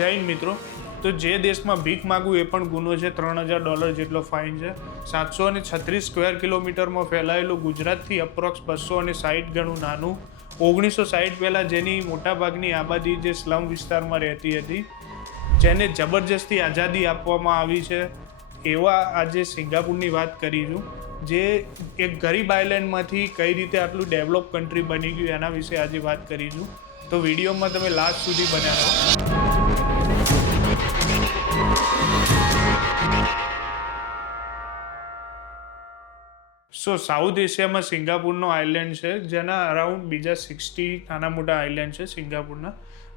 જય હિન્દ મિત્રો। તો જે દેશમાં ભીખ માગવું એ પણ ગુનો છે। $3000 જેટલો ફાઇન છે। 736 સ્ક્વેર કિલોમીટરમાં ફેલાયેલું ગુજરાતથી અપ્રોક્સ 260 ગણું નાનું। 1960 પહેલાં જેની મોટાભાગની આબાદી જે સ્લમ વિસ્તારમાં રહેતી હતી, જેને જબરજસ્તી આઝાદી આપવામાં આવી છે, એવા આજે સિંગાપુરની વાત કરીશું, જે એક ગરીબ આઇલેન્ડમાંથી કઈ રીતે આટલું ડેવલપ કન્ટ્રી બની ગયું એના વિશે આજે વાત કરીશું। તો વિડીયોમાં તમે લાસ્ટ સુધી બન્યા રહો। સાઉથ એશિયામાં સિંગાપુરનો આઇલેન્ડ છે, જેના અરાઉન્ડ બીજા 60 નાના મોટા આઇલેન્ડ છે સિંગાપુરના।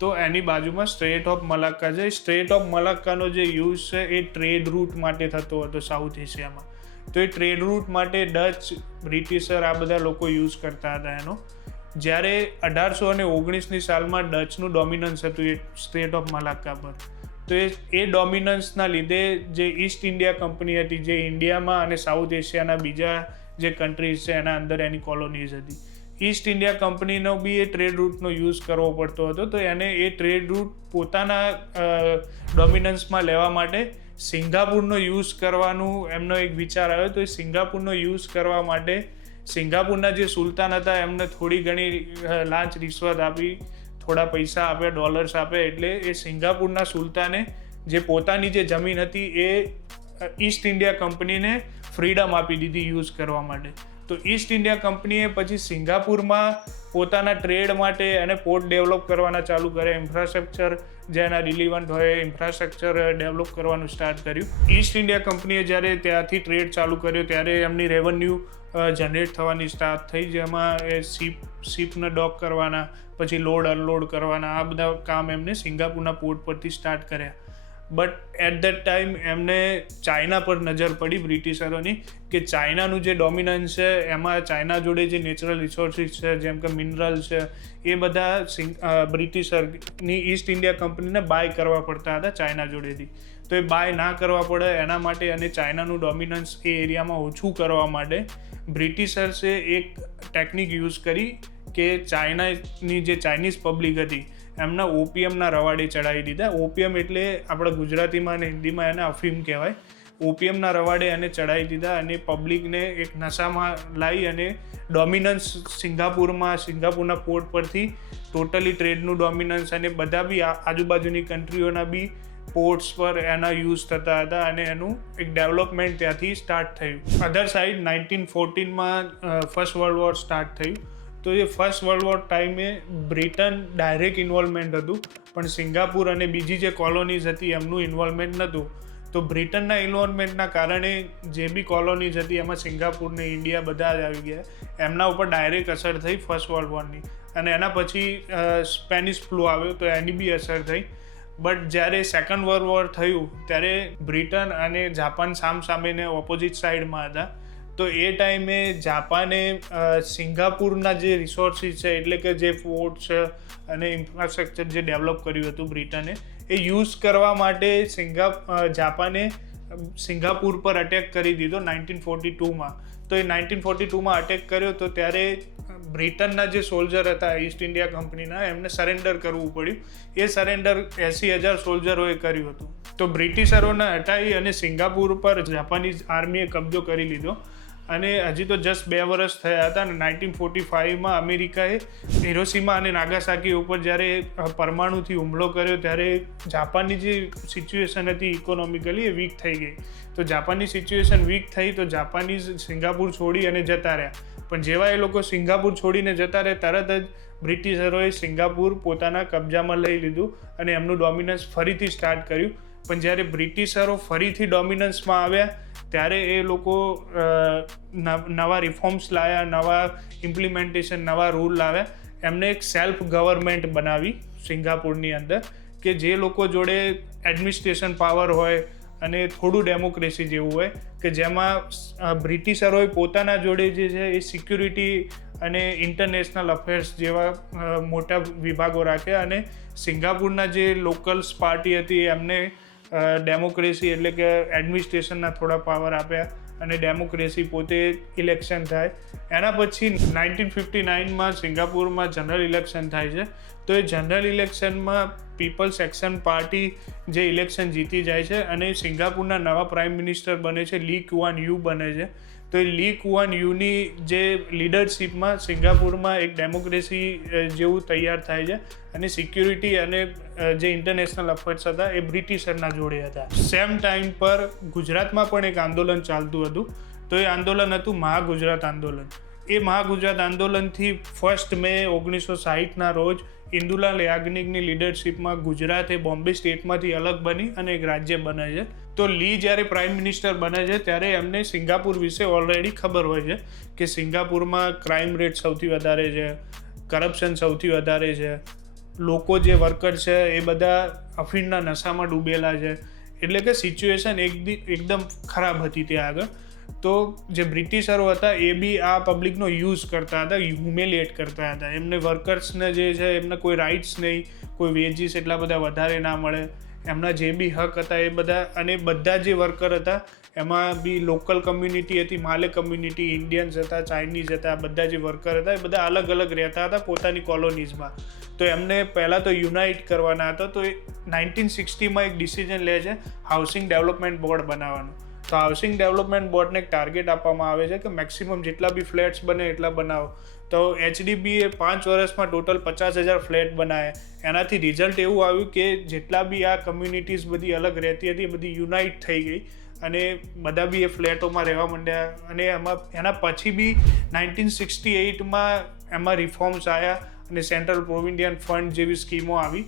તો એની બાજુમાં સ્ટ્રેટ ઓફ મલાક્કા છે। સ્ટ્રેટ ઓફ મલાક્કાનો જે યુઝ છે એ ટ્રેડ રૂટ માટે થતો હતો સાઉથ એશિયામાં। તો એ ટ્રેડ રૂટ માટે ડચ, બ્રિટિશર આ બધા લોકો યુઝ કરતા હતા એનો। જ્યારે 1819ની સાલમાં ડચનું ડોમિનન્સ હતું એ સ્ટ્રેટ ઓફ મલાક્કા પર, તો એ ડોમિનન્સના લીધે જે ઈસ્ટ ઇન્ડિયા કંપની હતી, જે ઇન્ડિયામાં અને સાઉથ એશિયાના બીજા જે કન્ટ્રીઝ છે એના અંદર એની કોલોનીઝ હતી, ઈસ્ટ ઇન્ડિયા કંપનીનો બી એ ટ્રેડ રૂટનો યુઝ કરવો પડતો હતો। તો એને એ ટ્રેડ રૂટ પોતાના ડોમિનન્સમાં લેવા માટે સિંગાપુરનો યુઝ કરવાનું એમનો એક વિચાર આવ્યો। તો એ સિંગાપુરનો યુઝ કરવા માટે સિંગાપુરના જે સુલતાન હતા એમને થોડી ઘણી લાંચ રિશ્વત આપી, થોડા પૈસા આપ્યા, ડોલર્સ આપ્યા, એટલે એ સિંગાપુરના સુલતાને જે પોતાની જે જમીન હતી એ ઈસ્ટ ઇન્ડિયા કંપનીને ફ્રીડમ આપી દીધી યુઝ કરવા માટે। તો ઈસ્ટ ઇન્ડિયા કંપનીએ પછી સિંગાપુરમાં પોતાના ટ્રેડ માટે અને પોર્ટ ડેવલપ કરવાના ચાલુ કર્યા, ઇન્ફ્રાસ્ટ્રક્ચર જેના રિલિવન્ટ હોય ઇન્ફ્રાસ્ટ્રક્ચર ડેવલપ કરવાનું સ્ટાર્ટ કર્યું। ઈસ્ટ ઇન્ડિયા કંપનીએ જ્યારે ત્યાંથી ટ્રેડ ચાલુ કર્યો ત્યારે એમની રેવન્યુ જનરેટ થવાની સ્ટાર્ટ થઈ, જેમાં એ શિપને ડોક કરવાના, પછી લોડ અનલોડ કરવાના, આ બધા કામ એમને સિંગાપુરના પોર્ટ પરથી સ્ટાર્ટ કર્યા। બટ એટ દેટ ટાઈમ એમને ચાઇના પર નજર પડી બ્રિટિશરોની, કે ચાઇનાનું જે ડોમિનન્સ છે એમાં ચાઇના જોડે જે નેચરલ રિસોર્સિસ છે, જેમ કે મિનરલ છે, એ બધા બ્રિટિશરની ઈસ્ટ ઇન્ડિયા કંપનીને બાય કરવા પડતા હતા ચાઇના જોડેથી। તો એ બાય ના કરવા પડે એના માટે અને ચાઇનાનું ડોમિનન્સ એ એરિયામાં ઓછું કરવા માટે બ્રિટિશર્સે એક ટેકનિક યુઝ કરી કે ચાઇનાની જે ચાઇનીઝ પબ્લિક હતી એમના ઓપિયમના રવાડે ચડાવી દીધા। ઓપિયમ એટલે આપણા ગુજરાતીમાં અને હિન્દીમાં એને અફીમ કહેવાય। ઓપિયમના રવાડે એને ચડાવી દીધા અને પબ્લિકને એક નશામાં લાવી અને ડોમિનન્સ સિંગાપુરના પોર્ટ પરથી ટોટલી ટ્રેડનું ડોમિનન્સ અને બધા બી આજુબાજુની કન્ટ્રીઓના બી પોર્ટ્સ પર એના યુઝ થતા હતા અને એનું એક ડેવલપમેન્ટ ત્યાંથી સ્ટાર્ટ થયું। અધર સાઇડ 1914માં ફર્સ્ટ વર્લ્ડ વોર સ્ટાર્ટ થયું। તો એ ફર્સ્ટ વર્લ્ડ વોર ટાઈમે બ્રિટન ડાયરેક્ટ ઇન્વોલ્વમેન્ટ હતું, પણ સિંગાપુર અને બીજી જે કોલોનીઝ હતી એમનું ઇન્વોલ્વમેન્ટ નહોતું। તો બ્રિટનના ઇન્વોલ્વમેન્ટના કારણે જે બી કોલોનીઝ હતી એમાં સિંગાપુર ને ઇન્ડિયા બધા જ આવી ગયા। એમના ઉપર ડાયરેક્ટ અસર થઈ ફર્સ્ટ વર્લ્ડ વોરની, અને એના પછી સ્પેનિશ ફ્લૂ આવ્યો તો એની બી અસર થઈ। બટ જ્યારે સેકન્ડ વર્લ્ડ વોર થયું ત્યારે બ્રિટન અને જાપાન સામસામેને ઓપોઝિટ સાઈડમાં હતા। તો એ ટાઈમે જાપાને સિંગાપુરના જે રિસોર્સિસ છે, એટલે કે જે પોર્ટ છે અને ઇન્ફ્રાસ્ટ્રક્ચર જે ડેવલપ કર્યું હતું બ્રિટને, એ યુઝ કરવા માટે જાપાને સિંગાપુર પર અટેક કરી દીધો 1942માં। તો એ 1942માં અટેક કર્યો તો ત્યારે બ્રિટનના જે સોલ્જર હતા ઈસ્ટ ઇન્ડિયા કંપનીના, એમને સરેન્ડર કરવું પડ્યું। એ સરેન્ડર 80,000 સોલ્જરોએ કર્યું હતું। તો બ્રિટિશરોને હટાવી અને સિંગાપુર પર જાપાનીઝ આર્મીએ કબજો કરી લીધો, અને હજી તો જસ્ટ 2 વર્ષ થયા હતા અને 1945માં અમેરિકાએ હિરોશીમા અને નાગાસાકી ઉપર જ્યારે પરમાણુથી હુમલો કર્યો ત્યારે જાપાનની જે સિચ્યુએશન હતી ઇકોનોમિકલી એ વીક થઈ ગઈ। તો જાપાનની સિચ્યુએશન વીક થઈ તો જાપાનીઝ સિંગાપુર છોડી અને જતા રહ્યા। પણ જેવા એ લોકો સિંગાપુર છોડીને જતા રહ્યા તરત જ બ્રિટિશરોએ સિંગાપુર પોતાના કબજામાં લઈ લીધું અને એમનું ડોમિનન્સ ફરીથી સ્ટાર્ટ કર્યું। પણ જ્યારે બ્રિટિશરો ફરીથી ડોમિનન્સમાં આવ્યા ત્યારે એ લોકો નવા રિફોર્મ્સ લાવ્યા, નવા ઇમ્પ્લિમેન્ટેશન, નવા રૂલ લાવ્યા। એમને એક સેલ્ફ ગવર્મેન્ટ બનાવી સિંગાપુરની અંદર, કે જે લોકો જોડે એડમિનિસ્ટ્રેશન પાવર હોય અને થોડું ડેમોક્રેસી જેવું હોય, કે જેમાં બ્રિટિશરોએ પોતાના જોડે જે છે એ સિક્યુરિટી અને ઇન્ટરનેશનલ અફેર્સ જેવા મોટા વિભાગો રાખ્યા, અને સિંગાપુરના જે લોકલ્સ પાર્ટી હતી એમને ડેમોક્રેસી એટલે કે એડમિનિસ્ટ્રેશનના થોડા પાવર આપ્યા અને ડેમોક્રેસી પોતે ઇલેક્શન થાય। એના પછી 1959માં સિંગાપુરમાં જનરલ ઇલેક્શન થાય છે। તો એ જનરલ ઇલેક્શનમાં પીપલ્સ એક્શન પાર્ટી જે ઇલેક્શન જીતી જાય છે અને સિંગાપુરના નવા પ્રાઇમ મિનિસ્ટર બને છે, લી કુઆન યુ બને છે. તો એ લી કુઆન યુની જે લીડરશિપમાં સિંગાપુરમાં એક ડેમોક્રેસી જેવું તૈયાર થાય છે અને સિક્યુરિટી અને જે ઇન્ટરનેશનલ અફેર્સ હતા એ બ્રિટિશરના જોડે હતા. સેમ ટાઈમ પર ગુજરાતમાં પણ એક આંદોલન ચાલતું હતું. તો એ આંદોલન હતું મહાગુજરાત આંદોલન. એ મહાગુજરાત આંદોલનથી 1 મે 1960ના રોજ ઇન્દુલાલ યાજ્ઞિકની લીડરશિપમાં ગુજરાત એ બોમ્બે સ્ટેટમાંથી અલગ બની અને એક રાજ્ય બને છે. તો લી જ્યારે પ્રાઇમ મિનિસ્ટર બને છે ત્યારે એમને સિંગાપુર વિશે ઓલરેડી ખબર હોય છે કે સિંગાપુરમાં ક્રાઇમ રેટ સૌથી વધારે છે, કરપ્શન સૌથી વધારે છે, લોકો જે વર્કર છે એ બધા અફીણના નશામાં ડૂબેલા છે. એટલે કે સિચ્યુએશન એકદમ ખરાબ હતી ત્યાં આગળ. તો જે બ્રિટિશરો હતા એ બી આ પબ્લિકનો યુઝ કરતા હતા, હ્યુમિલિએટ કરતા હતા. એમને વર્કર્સને જે છે એમને કોઈ રાઇટ્સ નહીં, કોઈ વેજીસ એટલા બધા વધારે ના મળે, એમના જે બી હક હતા એ બધા. અને બધા જે વર્કર હતા એમાં બી લોકલ કમ્યુનિટી હતી, માલે કમ્યુનિટી, ઇન્ડિયન્સ હતા, ચાઇનીઝ હતા, બધા જે વર્કર હતા એ બધા અલગ અલગ રહેતા હતા પોતાની કોલોનીઝમાં. તો એમને પહેલાં તો યુનાઇટ કરવાના હતા. તો એ 1960માં એક ડિસિઝન લે છે હાઉસિંગ ડેવલપમેન્ટ બોર્ડ બનાવવાનું. તો હાઉસિંગ ડેવલપમેન્ટ બોર્ડને એક ટાર્ગેટ આપવામાં આવે છે કે મેક્સિમમ જેટલા બી ફ્લેટ્સ બને એટલા બનાવો. તો HDBએ 5 વર્ષમાં ટોટલ 50,000 ફ્લેટ બનાવ્યા. એનાથી રિઝલ્ટ એવું આવ્યું કે જેટલા બી આ કમ્યુનિટીઝ બધી અલગ રહેતી હતી એ બધી યુનાઇટ થઈ ગઈ અને બધા બી એ ફ્લેટોમાં રહેવા માંડ્યા. અને એના પછી બી 1968માં એમાં રિફોર્મ્સ આવ્યા અને સેન્ટ્રલ પ્રોવિડન્ટ ફંડ જેવી સ્કીમો આવી.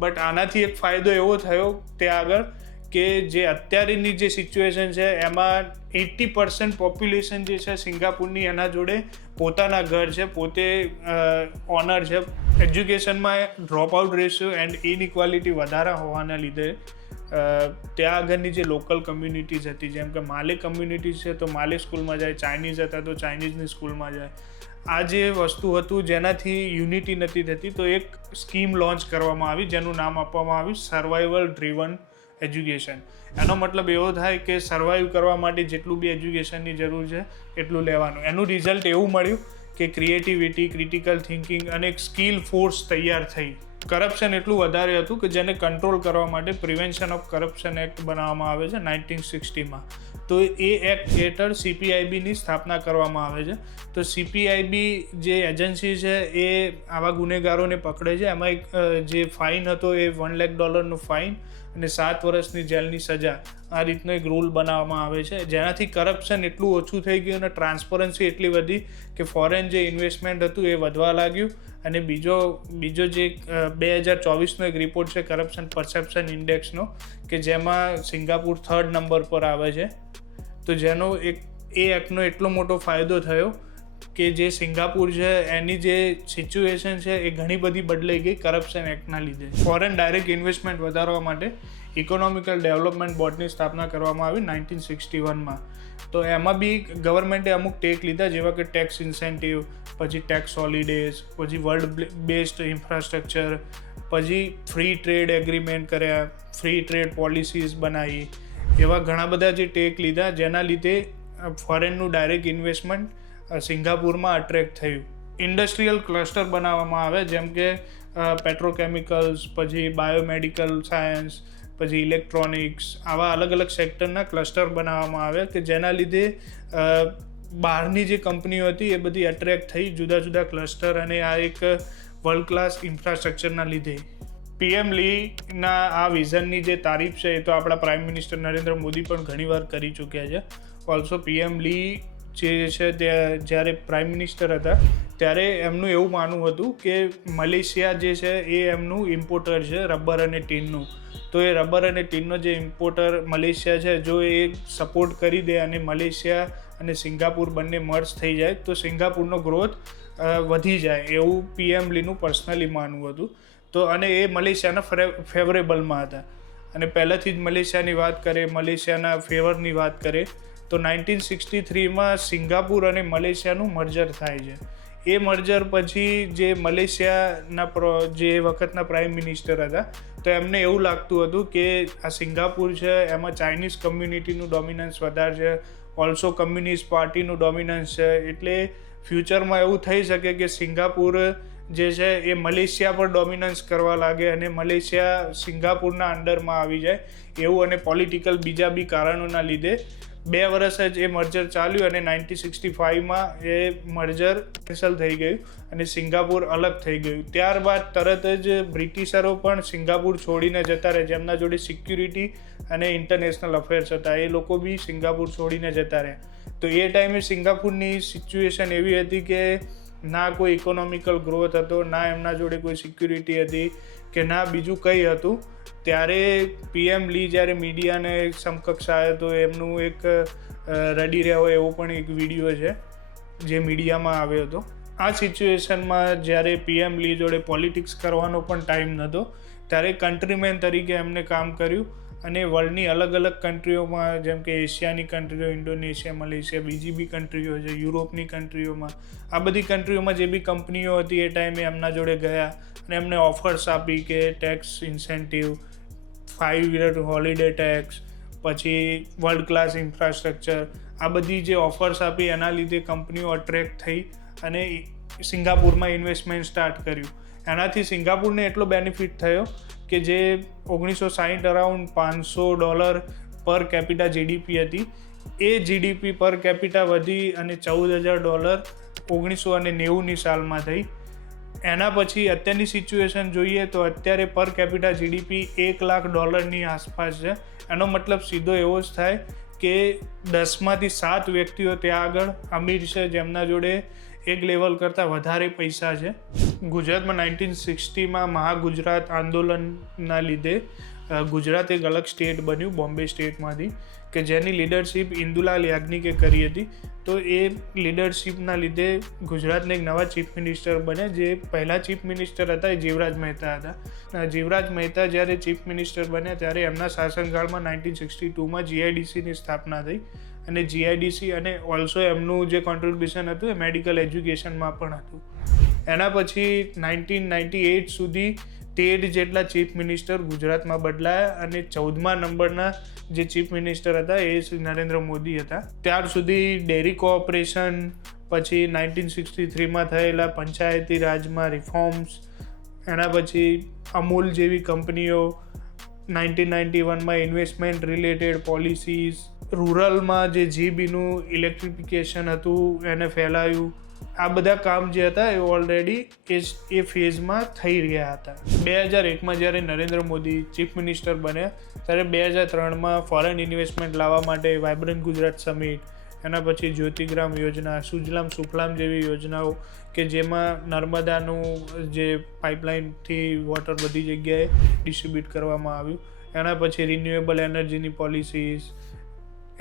બટ આનાથી એક ફાયદો એવો થયો ત્યાં આગળ કે જે અત્યારેની જે સિચ્યુએશન છે એમાં 80% પોપ્યુલેશન જે છે સિંગાપુરની એના જોડે પોતાના ઘર છે, પોતે ઓનર છે. એજ્યુકેશનમાં drop out ratio and inequality વધારે હોવાના લીધે ત્યાં આગળની જે લોકલ કમ્યુનિટીઝ હતી, જેમ કે માલે કમ્યુનિટીઝ છે તો માલે સ્કૂલમાં જાય, ચાઇનીઝ હતા તો ચાઇનીઝની સ્કૂલમાં જાય. આ જે વસ્તુ હતું જેનાથી યુનિટી નથી થતી, તો એક સ્કીમ લોન્ચ કરવામાં આવી જેનું નામ આપવામાં આવ્યું સર્વાઈવલ ડ્રીવન એજ્યુકેશન. એનો મતલબ એવો થાય કે સર્વાઈવ કરવા માટે જેટલું બી એજ્યુકેશનની જરૂર છે એટલું લેવાનું. એનું રિઝલ્ટ એવું મળ્યું કે ક્રિએટિવિટી, ક્રિટિકલ થિંકિંગ અને એક સ્કિલ ફોર્સ તૈયાર થઈ. કરપ્શન એટલું વધારે હતું કે જેને કંટ્રોલ કરવા માટે પ્રિવેન્શન ઓફ કરપ્શન એક્ટ બનાવવામાં આવે છે 1960માં. તો એ એક્ટ હેઠળ CPIBની સ્થાપના કરવામાં આવે છે. તો CPIB જે એજન્સી છે એ આવા ગુનેગારોને પકડે છે. એમાં એક જે ફાઇન હતો એ $1 લાખ ફાઇન અને 7 વર્ષની જેલની સજા, આ રીતનો એક રૂલ બનાવવામાં આવે છે. જેનાથી કરપ્શન એટલું ઓછું થઈ ગયું અને ટ્રાન્સપરન્સી એટલી વધી કે ફોરેન જે ઇન્વેસ્ટમેન્ટ હતું એ વધવા લાગ્યું. અને બીજો જે 2024નો એક રિપોર્ટ છે કરપ્શન પરસેપ્શન ઇન્ડેક્સનો, કે જેમાં સિંગાપુર 3rd નંબર પર આવે છે. તો જેનો એ એક્ટનો એટલો મોટો ફાયદો થયો કે જે સિંગાપુર છે એની જે સિચ્યુએશન છે એ ઘણી બધી બદલાઈ ગઈ કરપ્શન એક્ટના લીધે. ફોરેન ડાયરેક્ટ ઇન્વેસ્ટમેન્ટ વધારવા માટે ઇકોનોમિકલ ડેવલપમેન્ટ બોર્ડની સ્થાપના કરવામાં આવી 1961માં. તો એમાં બી ગવર્મેન્ટે અમુક ટેક લીધા, જેવા કે ટેક્સ ઇન્સેન્ટિવ, પછી ટેક્સ હોલિડેઝ, પછી વર્લ્ડ બેસ્ડ ઇન્ફ્રાસ્ટ્રક્ચર, પછી ફ્રી ટ્રેડ એગ્રીમેન્ટ કર્યા, ફ્રી ટ્રેડ પોલિસીઝ બનાવી. એવા ઘણા બધા જે ટેક લીધા જેના લીધે ફોરેનનું ડાયરેક્ટ ઇન્વેસ્ટમેન્ટ સિંગાપુરમાં અટ્રેક્ટ થયું. ઇન્ડસ્ટ્રીયલ ક્લસ્ટર બનાવવામાં આવે, જેમ કે પેટ્રોકેમિકલ્સ, પછી બાયોમેડિકલ સાયન્સ, પછી ઇલેક્ટ્રોનિક્સ, આવા અલગ અલગ સેક્ટરના ક્લસ્ટર બનાવવામાં આવે કે જેના લીધે બહારની જે કંપનીઓ હતી એ બધી અટ્રેક્ટ થઈ જુદા જુદા ક્લસ્ટર અને આ એક વર્લ્ડ ક્લાસ ઇન્ફ્રાસ્ટ્રક્ચરના લીધે. PM લીના આ વિઝનની જે તારીફ છે એ તો આપણા પ્રાઇમ મિનિસ્ટર નરેન્દ્ર મોદી પણ ઘણીવાર કરી ચૂક્યા છે. ઓલ્સો PM લી જે છે તે જ્યારે પ્રાઇમ મિનિસ્ટર હતા ત્યારે એમનું એવું માનવું હતું કે મલેશિયા જે છે એ એમનું ઇમ્પોર્ટર છે રબર અને ટીનનું. તો એ રબર અને ટીનનો જે ઇમ્પોર્ટર મલેશિયા છે, જો એ સપોર્ટ કરી દે અને મલેશિયા અને સિંગાપુર બંને મર્જ થઈ જાય તો સિંગાપુરનો ગ્રોથ વધી જાય, એવું PM લીનું પર્સનલી માનવું હતું. તો અને એ મલેશિયાના ફેવરેબલમાં હતા અને પહેલાંથી જ મલેશિયાની વાત કરીએ, મલેશિયાના ફેવરની વાત કરીએ તો 1963માં સિંગાપુર અને મલેશિયાનું મર્જર થાય છે. એ મર્જર પછી જે મલેશિયાના જે વખતના પ્રાઇમ મિનિસ્ટર હતા તો એમને એવું લાગતું હતું કે આ સિંગાપુર છે એમાં ચાઇનીઝ કમ્યુનિટીનું ડોમિનન્સ વધારે છે, ઓલ્સો કમ્યુનિસ્ટ પાર્ટીનું ડોમિનન્સ છે, એટલે ફ્યુચરમાં એવું થઈ શકે કે સિંગાપુર જે છે એ મલેશિયા પર ડોમિનન્સ કરવા લાગે અને મલેશિયા સિંગાપુરના અંડરમાં આવી જાય એવું, અને પોલિટિકલ બીજા બી કારણોના લીધે 2 વર્ષ જ એ મર્જર ચાલ્યું અને 1965માં એ મર્જર કેન્સલ થઈ ગયું અને સિંગાપુર અલગ થઈ ગયું. ત્યારબાદ તરત જ બ્રિટિશરો પણ સિંગાપુર છોડીને જતા રહે, જેમના જોડે સિક્યુરિટી અને ઇન્ટરનેશનલ અફેર્સ હતા, એ લોકો બી સિંગાપુર છોડીને જતા રહ્યા. તો એ ટાઈમે સિંગાપુરની સિચ્યુએશન એવી હતી કે ના કોઈ ઇકોનોમિકલ ગ્રોથ હતો, ના એમના જોડે કોઈ સિક્યુરિટી હતી કે ના બીજું કંઈ હતું. ત્યારે PM લી જ્યારે મીડિયાને સમકક્ષ આવ્યો તો એમનું એક રડી રહ્યા હોય એવો પણ એક વિડીયો છે જે મીડિયામાં આવ્યો હતો. આ સિચ્યુએશનમાં જ્યારે PM લી જોડે પોલિટિક્સ કરવાનો પણ ટાઈમ નહોતો, ત્યારે કન્ટ્રીમેન તરીકે એમને કામ કર્યું અને વર્લ્ડની અલગ અલગ કન્ટ્રીઓમાં, જેમ કે એશિયાની કન્ટ્રીઓ, ઇન્ડોનેશિયા, મલેશિયા, બીજી બી કન્ટ્રીઓ છે, યુરોપની કન્ટ્રીઓમાં, આ બધી કન્ટ્રીઓમાં જે બી કંપનીઓ હતી એ ટાઈમે એમના જોડે ગયા અને એમને ઓફર્સ આપી કે tax incentive, 5 year holiday tax, પછી વર્લ્ડ ક્લાસ ઇન્ફ્રાસ્ટ્રક્ચર, આ બધી જે ઓફર્સ આપી એના લીધે કંપનીઓ અટ્રેક્ટ થઈ અને સિંગાપુરમાં ઇન્વેસ્ટમેન્ટ સ્ટાર્ટ કર્યું. એનાથી સિંગાપુરને એટલો બેનિફિટ થયો કે જે 1960 અરાઉન્ડ $500 પર કેપિટા GDP હતી, એ GDP પર કેપિટા વધી અને $14,000 1990ની સાલમાં થઈ. એના પછી અત્યારની સિચ્યુએશન જોઈએ તો અત્યારે પર કેપિટા GDP $1 લાખ આસપાસ છે. એનો મતલબ સીધો એવો જ થાય કે 10માંથી 7 વ્યક્તિઓ ત્યાં આગળ અમીર છે, જેમના જોડે એક લેવલ કરતાં વધારે પૈસા છે. ગુજરાતમાં 1960માં મહાગુજરાત આંદોલનના લીધે ગુજરાત એક અલગ સ્ટેટ બન્યું બોમ્બે સ્ટેટમાંથી, કે જેની લીડરશિપ ઇન્દુલાલ યાજ્ઞિકે કરી હતી. તો એ લીડરશિપના લીધે ગુજરાતને એક નવા ચીફ મિનિસ્ટર બન્યા. જે પહેલા ચીફ મિનિસ્ટર હતા એ જીવરાજ મહેતા હતા. જીવરાજ મહેતા જ્યારે ચીફ મિનિસ્ટર બન્યા ત્યારે એમના શાસનકાળમાં 1962માં GIDCની સ્થાપના થઈ અને GIDC અને ઓલ્સો એમનું જે કોન્ટ્રીબ્યુશન હતું એ મેડિકલ એજ્યુકેશનમાં પણ હતું. એના પછી 1998 સુધી 13 જેટલા ચીફ મિનિસ્ટર ગુજરાતમાં બદલાયા અને 14મા નંબરના જે ચીફ મિનિસ્ટર હતા એ શ્રી નરેન્દ્ર મોદી હતા. ત્યાર સુધી ડેરી કોઓપરેશન, પછી 1963માં થયેલા પંચાયતી રાજમાં રિફોર્મ્સ, એના પછી અમૂલ જેવી કંપનીઓ, 1991માં ઇન્વેસ્ટમેન્ટ રિલેટેડ પોલિસીસ, રૂરલમાં જે GBનું ઇલેક્ટ્રિફિકેશન હતું એને ફેલાયું, આ બધા કામ જે હતા એ ઓલરેડી એ ફેઝમાં થઈ રહ્યા હતા. 2001માં જ્યારે નરેન્દ્ર મોદી ચીફ મિનિસ્ટર બન્યા ત્યારે 2003માં ફોરેન ઇન્વેસ્ટમેન્ટ લાવવા માટે વાઇબ્રન્ટ ગુજરાત સમિટ, એના પછી જ્યોતિગ્રામ યોજના, સુજલામ સુફલામ જેવી યોજનાઓ કે જેમાં નર્મદાનું જે પાઇપલાઇનથી વોટર બધી જગ્યાએ ડિસ્ટ્રીબ્યુટ કરવામાં આવ્યું, એના પછી રિન્યુએબલ એનર્જીની પોલિસીસ,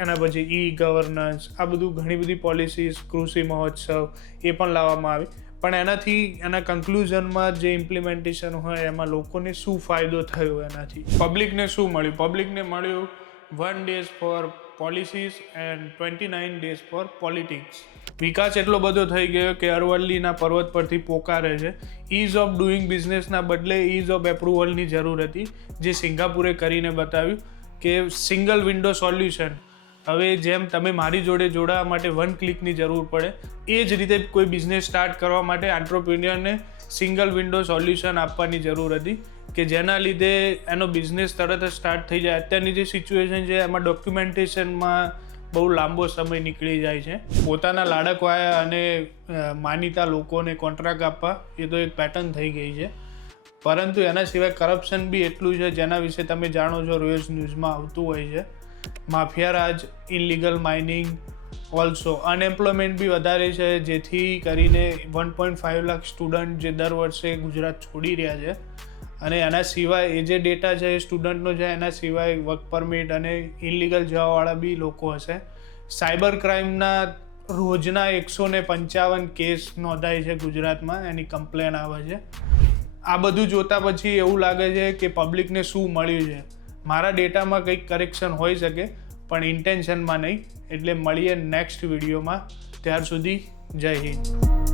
એના પછી E-ગવર્નન્સ, આ બધું ઘણી બધી પોલિસીસ, કૃષિ મહોત્સવ એ પણ લાવવામાં આવી. પણ એનાથી એના કન્ક્લુઝનમાં જે ઇમ્પ્લિમેન્ટેશન હોય એમાં લોકોને શું ફાયદો થયો, એનાથી પબ્લિકને શું મળ્યું? પબ્લિકને મળ્યું 1 days for policies and 29 days for politics. વિકાસ એટલો બધો થઈ ગયો કે અરવલ્લીના પર્વત પરથી પોકારે છે. ઇઝ ઓફ ડુઈંગ બિઝનેસના બદલે ઇઝ ઓફ એપ્રુવલની જરૂર હતી, જે સિંગાપુરે કરીને બતાવ્યું કે સિંગલ વિન્ડો સોલ્યુશન. હવે જેમ તમે મારી જોડે જોડાવા માટે 1 ક્લિકની જરૂર પડે, એ જ રીતે કોઈ બિઝનેસ સ્ટાર્ટ કરવા માટે આંટ્રપ્રિન્યોરને સિંગલ વિન્ડો સોલ્યુશન આપવાની જરૂર હતી કે જેના લીધે એનો બિઝનેસ તરત જ સ્ટાર્ટ થઈ જાય. અત્યારની જે સિચ્યુએશન છે એમાં ડોક્યુમેન્ટેશનમાં બહુ લાંબો સમય નીકળી જાય છે. પોતાના લાડકવાયા અને માનીતા લોકોને કોન્ટ્રાક્ટ આપવા એ તો એક પેટર્ન થઈ ગઈ છે, પરંતુ એના સિવાય કરપ્શન બી એટલું છે જેના વિશે તમે જાણો છો, રોજ ન્યૂઝમાં આવતું હોય છે. માફિયા રાજ, ઇનલીગલ માઇનિંગ, ઓલ્સો અનએમ્પ્લોયમેન્ટ બી વધારે છે, જેથી કરીને 1.5 લાખ સ્ટુડન્ટ જે દર વર્ષે ગુજરાત છોડી રહ્યા છે. અને એના સિવાય એ જે ડેટા છે એ સ્ટુડન્ટનો છે, એના સિવાય વર્ક પરમિટ અને ઇનલીગલ જવાવાળા બી લોકો હશે. સાયબર ક્રાઇમના રોજના 155 કેસ નોંધાય છે ગુજરાતમાં, એની કમ્પ્લેન આવે છે. આ બધું જોતા પછી એવું લાગે છે કે પબ્લિકને શું મળ્યું છે. મારા ડેટામાં કંઈક કરેક્શન હોઈ શકે પણ ઇન્ટેન્શનમાં નહીં. એટલે મળીએ નેક્સ્ટ વિડીયોમાં. ત્યાર સુધી જય હિન્દ.